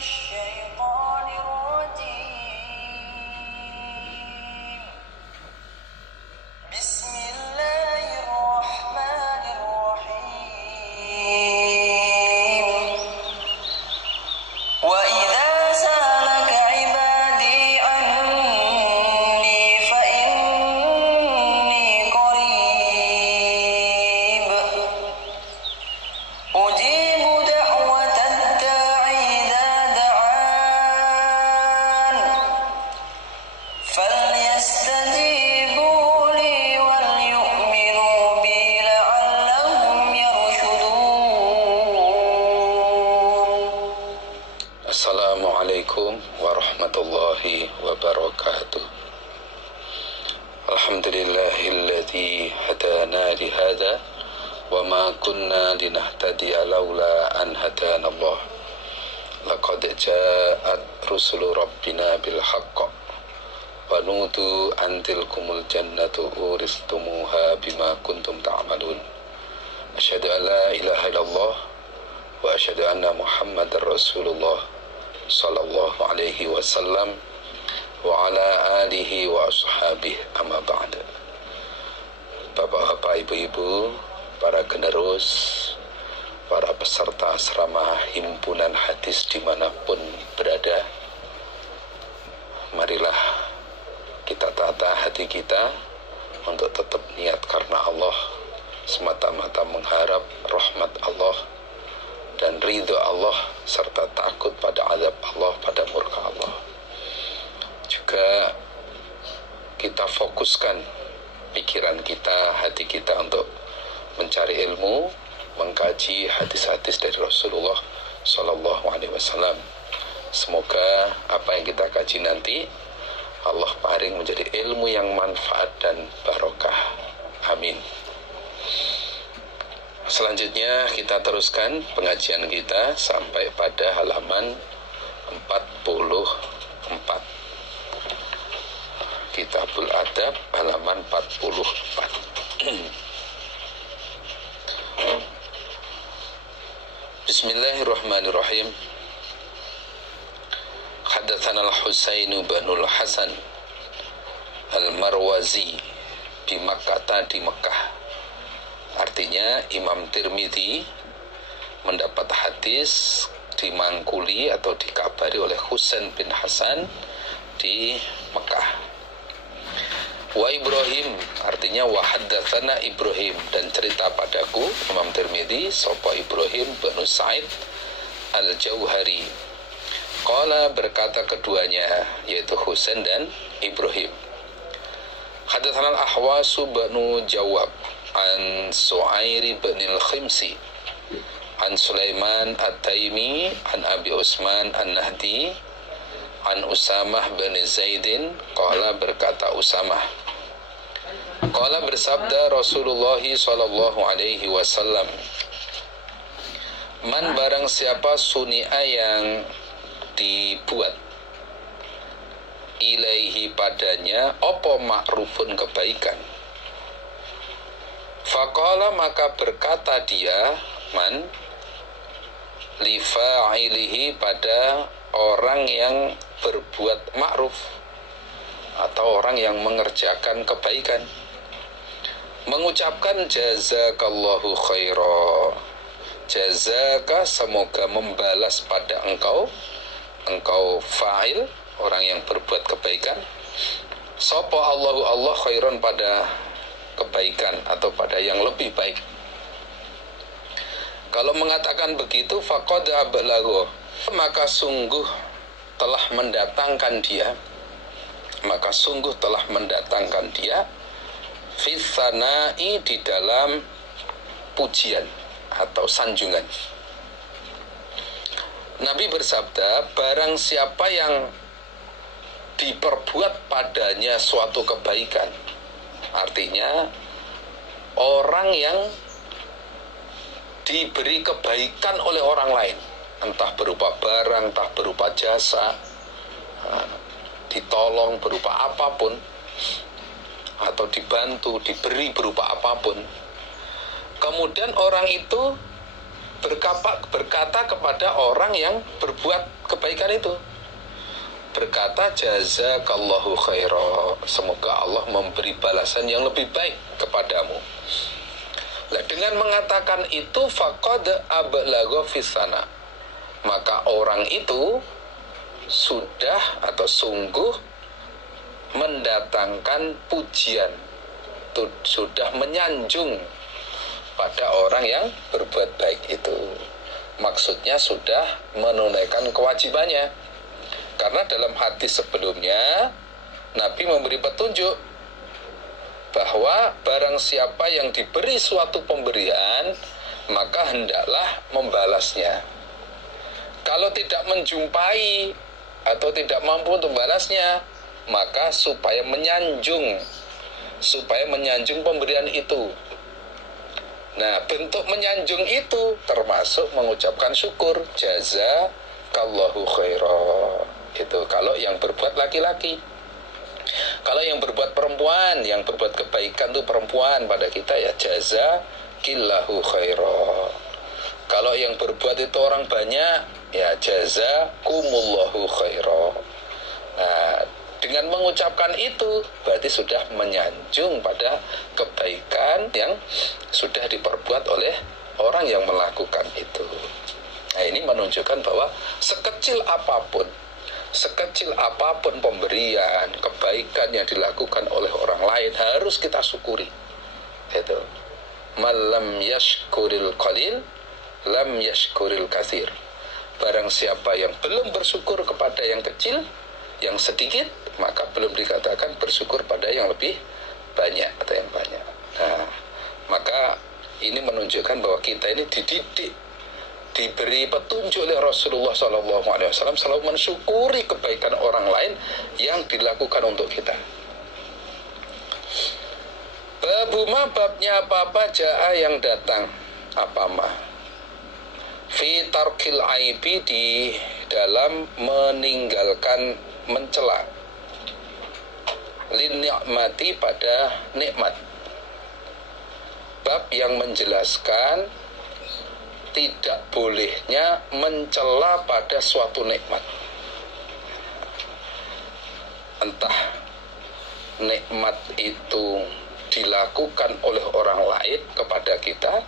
الشيطان الرجيم بسم الله الرحمن الرحيم وإذا سألك عبادي عني فإني قريب أجيب دعوة الداعي إذا دعان فليستجيبوا لي وليؤمنوا بي لعلهم يرشدون. Assalamualaikum warahmatullahi wabarakatuh. Alhamdulillahilladzi hadana lihada wa ma kunna linahtadiya laula an hadana Allah. Laqad ja'at rusulu rabbina bil haqq wa nudu an tilkumul jannatu uristumuha bima kuntum ta'malun. Asyhadu an la ilaha illallah wa asyhadu anna Muhammadar Rasulullah sallallahu alaihi wasallam wa ala alihi wa ashabihi amma ba'd. Bapak-bapak, ibu-ibu, para generus, para peserta asrama himpunan hadis dimanapun berada, marilah kita tata hati kita untuk tetap niat karena Allah, semata-mata mengharap rahmat Allah dan ridho Allah, serta takut pada azab Allah, pada murka Allah. Juga kita fokuskan pikiran kita, hati kita untuk mencari ilmu, mengkaji hadis-hadis dari Rasulullah Sallallahu Alaihi Wasallam. Semoga apa yang kita kaji nanti Allah paring menjadi ilmu yang manfaat dan barokah. Amin. Selanjutnya kita teruskan pengajian kita sampai pada halaman 44. Kitabul Adab halaman 44. Bismillahirrahmanirrahim. Hadatsana al-Husain bin al-Hasan al-Marwazi di Makkah, di Mekah. Artinya Imam Tirmidzi mendapat hadis dimangkuli atau dikabari oleh Husain bin Hasan di Mekah. Wa Ibrahim, artinya wa haddatsana Ibrahim, dan cerita padaku Imam Tirmidzi sapa Ibrahim bin Sa'id al-Jauhari. Qala, berkata keduanya, yaitu Husain dan Ibrahim. Hadatsana al-Ahwas bin Jawab an Su'airi bin al-Khimsi an Sulaiman at-Taimi an Abi Usman an-Nahdi an Usamah bin Zaidin. Qala, berkata Usamah, qala, bersabda Rasulullah sallallahu alaihi wasallam, man, barang siapa suni'a yang dibuat, ilaihi padanya, opo ma'rufun kebaikan, faqala, maka berkata dia, man, lifa'ilihi, pada orang yang berbuat ma'ruf atau orang yang mengerjakan kebaikan, mengucapkan jazakallahu khaira, jazaka, semoga membalas pada engkau fa'il, orang yang berbuat kebaikan, sapa Allahu, Allah, khairan, pada kebaikan atau pada yang lebih baik. Kalau mengatakan begitu, faqad ablagha, maka sungguh telah mendatangkan dia, fitsanai, di dalam pujian atau sanjungan. Nabi bersabda, barang siapa yang diperbuat padanya suatu kebaikan, artinya orang yang diberi kebaikan oleh orang lain, entah berupa barang, entah berupa jasa, ditolong berupa apapun, atau dibantu, diberi berupa apapun, kemudian orang itu berkata kepada orang yang berbuat kebaikan itu, berkata jazakallahu khaira, semoga Allah memberi balasan yang lebih baik kepadamu. Nah, dengan mengatakan itu faqad ablagha fisana, maka orang itu sudah atau sungguh mendatangkan pujian, sudah menyanjung pada orang yang berbuat baik itu. Maksudnya sudah menunaikan kewajibannya. Karena dalam hadis sebelumnya Nabi memberi petunjuk bahwa barang siapa yang diberi suatu pemberian, maka hendaklah membalasnya. Kalau tidak menjumpai atau tidak mampu untuk membalasnya, maka supaya menyanjung pemberian itu. Nah, bentuk menyanjung itu termasuk mengucapkan syukur, jazakallahu khaira. Itu kalau yang berbuat laki-laki. Kalau yang berbuat perempuan, yang berbuat kebaikan itu perempuan pada kita, ya jazakillahu khaira. Kalau yang berbuat itu orang banyak, ya jazakumullahu khaira. Nah, dengan mengucapkan itu berarti sudah menyanjung pada kebaikan yang sudah diperbuat oleh orang yang melakukan itu. Nah, ini menunjukkan bahwa sekecil apapun pemberian kebaikan yang dilakukan oleh orang lain harus kita syukuri. Itu malam yashkuril qalil lam yashkuril katsir. Barang siapa yang belum bersyukur kepada yang kecil, yang sedikit, maka belum dikatakan bersyukur pada yang lebih banyak atau yang banyak. Nah, maka ini menunjukkan bahwa kita ini dididik, diberi petunjuk oleh Rasulullah SAW selalu mensyukuri kebaikan orang lain yang dilakukan untuk kita. Babuma, babnya apa-apa ja'a yang datang, apa mah fi tarkil aibi, di dalam meninggalkan mencela, lin ni'mati, pada nikmat. Bab yang menjelaskan tidak bolehnya mencela pada suatu nikmat, entah nikmat itu dilakukan oleh orang lain kepada kita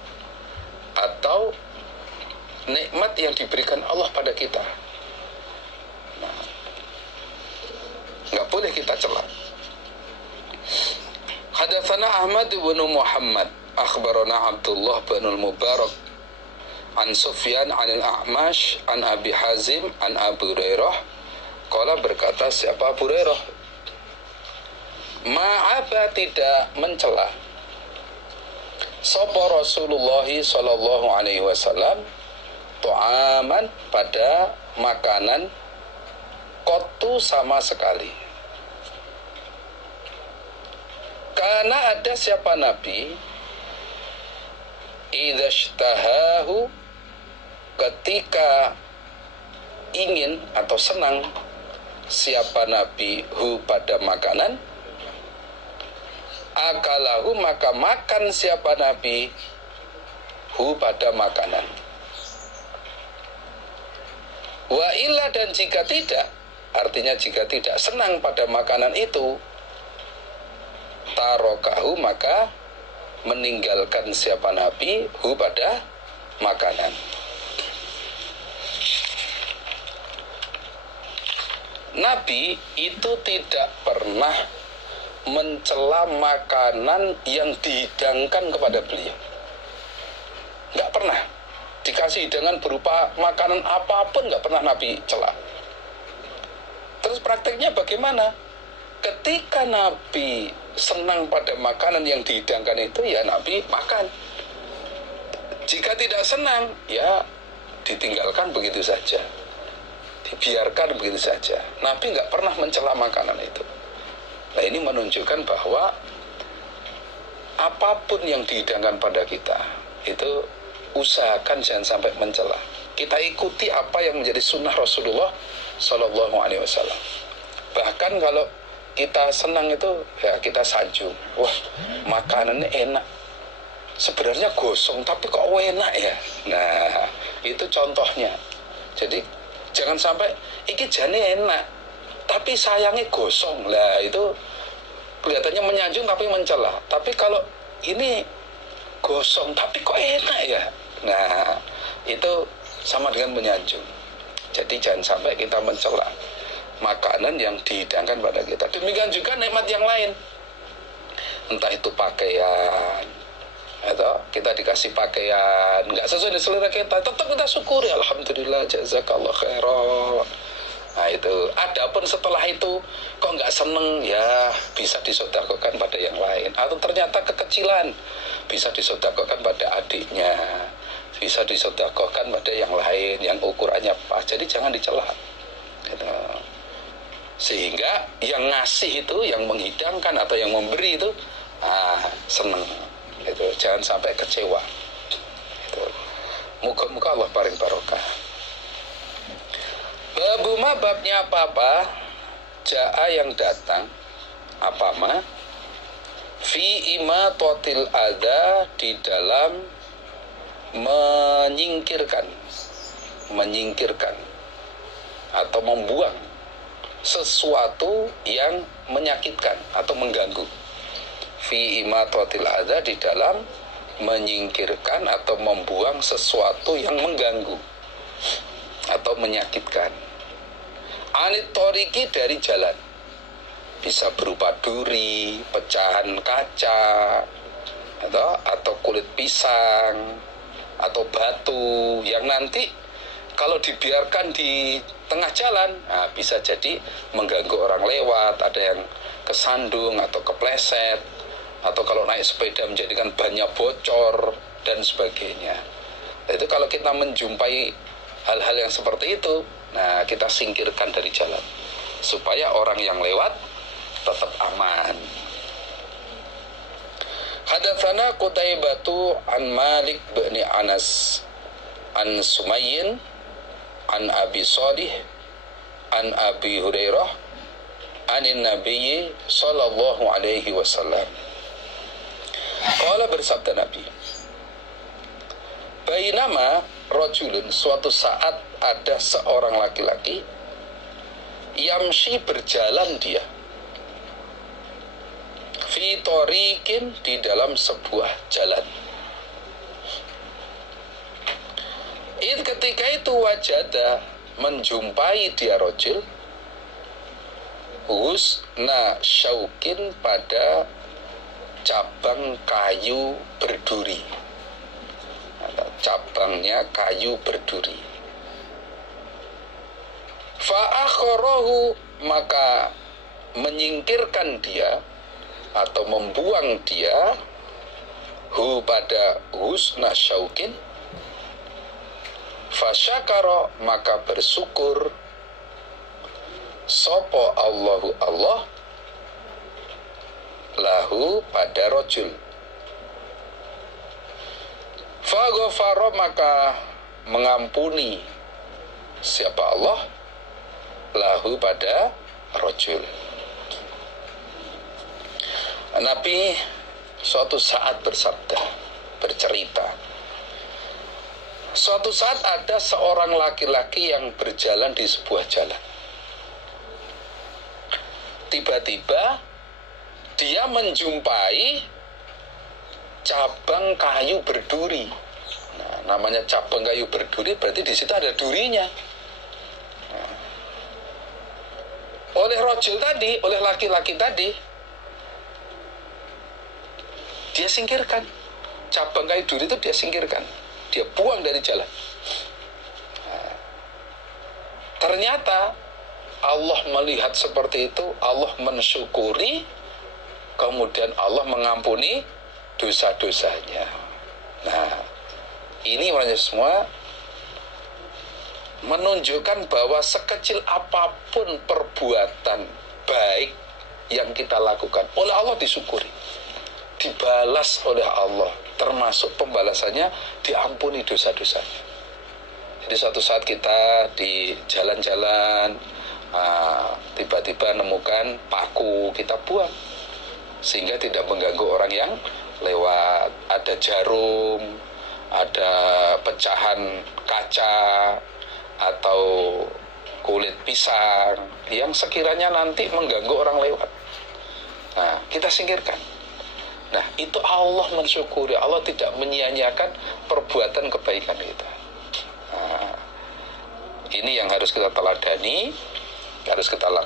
atau nikmat yang diberikan Allah pada kita. Nah, nggak boleh kita cela. Hadatsana Ahmad bin Muhammad akhbarana Abdullah bin Mubarak an Sufyan an al-A'mash an Abi Hazim an Abu Hurairah qala, berkata siapa Abu Hurairah, ma'aba, tidak mencela sapa Rasulullah sallallahu alaihi wasallam tu'aman, pada makanan, qattu, sama sekali. Karena ada siapa Nabi idza ishtahahu, ketika ingin atau senang siapa Nabi hu, pada makanan, akalahu, maka makan siapa Nabi hu, pada makanan. Wa illa, dan jika tidak, artinya jika tidak senang pada makanan itu, tarokahu, maka meninggalkan siapa Nabi hu, pada makanan. Nabi itu tidak pernah mencela makanan yang dihidangkan kepada beliau. Nggak pernah. Dikasih hidangan berupa makanan apapun, nggak pernah Nabi cela. Terus prakteknya bagaimana? Ketika Nabi senang pada makanan yang dihidangkan itu, ya Nabi makan. Jika tidak senang, ya ditinggalkan begitu saja, dibiarkan begitu saja. Nabi nggak pernah mencela makanan itu. Nah, ini menunjukkan bahwa apapun yang dihidangkan pada kita itu usahakan jangan sampai mencela. Kita ikuti apa yang menjadi sunnah Rasulullah Sallallahu Alaihi Wasallam. Bahkan kalau kita senang itu, ya kita sanjung, wah makanannya enak, sebenarnya gosong tapi kok enak ya. Nah, itu contohnya. Jadi jangan sampai iki jane enak tapi sayangnya gosong. Lah itu kelihatannya menyanjung tapi mencela. Tapi kalau ini gosong tapi kok enak ya. Nah, itu sama dengan menyanjung. Jadi jangan sampai kita mencela makanan yang dihidangkan pada kita. Demikian juga nikmat yang lain. Entah itu pakaian, atau kita dikasih pakaian nggak sesuai dengan selera kita, tetap kita syukuri, alhamdulillah, jazakallah khairan. Nah itu, adapun setelah itu kok nggak seneng, ya bisa disedekahkan pada yang lain. Atau ternyata kekecilan, bisa disedekahkan pada adiknya, bisa disedekahkan pada yang lain yang ukurannya pas. Jadi jangan dicela gitu. Sehingga yang ngasih itu, yang menghidangkan atau yang memberi itu seneng gitu. Jangan sampai kecewa gitu. Muka-muka Allah paling barokah. Babuma, babnya apa-apa ja'a yang datang apa-ma fi imatatil adza, di dalam menyingkirkan atau membuang sesuatu yang menyakitkan atau mengganggu. Fi imatatil adza, di dalam menyingkirkan atau membuang sesuatu yang mengganggu atau menyakitkan. Anit toriki, dari jalan. Bisa berupa duri, pecahan kaca, atau kulit pisang, atau batu yang nanti kalau dibiarkan di tengah jalan, bisa jadi mengganggu orang lewat, ada yang kesandung atau kepleset, atau kalau naik sepeda menjadikan bannya bocor dan sebagainya. Itu kalau kita menjumpai hal-hal yang seperti itu, nah kita singkirkan dari jalan supaya orang yang lewat tetap aman. Hadatsana Qutaibatu an Malik bin Anas an Sumayyin an Abi Shalih an Abi Hurairah anin Nabi sallallahu alaihi wasallam. Qala, bersabda Nabi, bainama rajulun, suatu saat ada seorang laki-laki, yamshi, berjalan dia, fi tariqin, di dalam sebuah jalan. Ketika itu wajada, menjumpai dia rajul, husna syaukin, pada cabang kayu berduri, cabangnya kayu berduri. Fa'akharahu, maka menyingkirkan dia atau membuang dia, hu, pada husna syaukin. Fasyakara, maka bersyukur, sopo Allahu, Allah, lahu, pada rajul. Faghafara, maka mengampuni siapa Allah, lahu, pada rajul. Nabi suatu saat bersabda, bercerita, suatu saat ada seorang laki-laki yang berjalan di sebuah jalan. Tiba-tiba dia menjumpai cabang kayu berduri. Nah, namanya cabang kayu berduri berarti di situ ada durinya. Nah, oleh rajul tadi, oleh laki-laki tadi, dia singkirkan cabang kayu duri itu, dia singkirkan, dia buang dari jalan. Nah, ternyata Allah melihat seperti itu, Allah mensyukuri, kemudian Allah mengampuni dosa-dosanya. Nah, ini semua menunjukkan bahwa sekecil apapun perbuatan baik yang kita lakukan, oleh Allah disyukuri, dibalas oleh Allah, termasuk pembalasannya diampuni dosa-dosanya. Jadi suatu saat kita di jalan-jalan, tiba-tiba nemukan paku, kita buang sehingga tidak mengganggu orang yang lewat ada jarum, ada pecahan kaca, atau kulit pisang yang sekiranya nanti mengganggu orang lewat. Nah, kita singkirkan. Nah, itu Allah mensyukuri, Allah tidak menyia-nyiakan perbuatan kebaikan kita. Nah, ini yang harus kita teladani, harus kita lakukan.